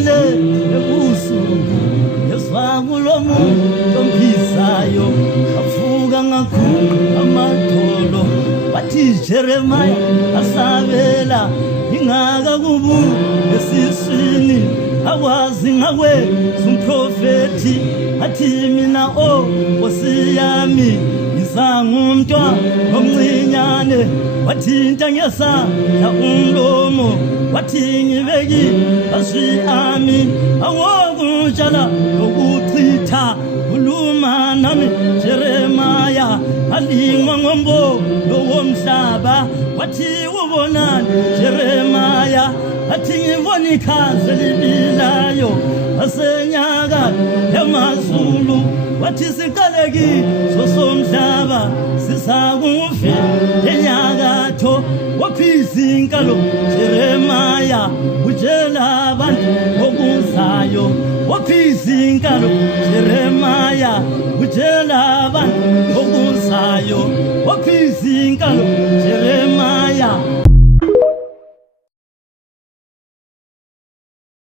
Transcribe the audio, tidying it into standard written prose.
Ngizwile ebusuku yezwa kulomu tompisayo avuka ngakhulu amadolo wathi Jeremiah asabela ingaka kubu esiswini akwazi ngakwe umprofeti athi mina Nkosi yami ngizangumntwa omncinyane wathinta ngesandla umlomo wathi ngibeki azwi ami awokutshala lokuchitha khuluma nami Jeremiah alingwa ngombono womhlaba wathi ubonani Jeremiah athi ngibona ikhazi libilayo asenyaka yamazulu wathi siqaleki sosomhlaba sisakuve enyakatho waphisa inkalo Jeremiah utshela abantu okuzayo waphisa inkalo Jeremiah utshela abantu okuzayo waphisa inkalo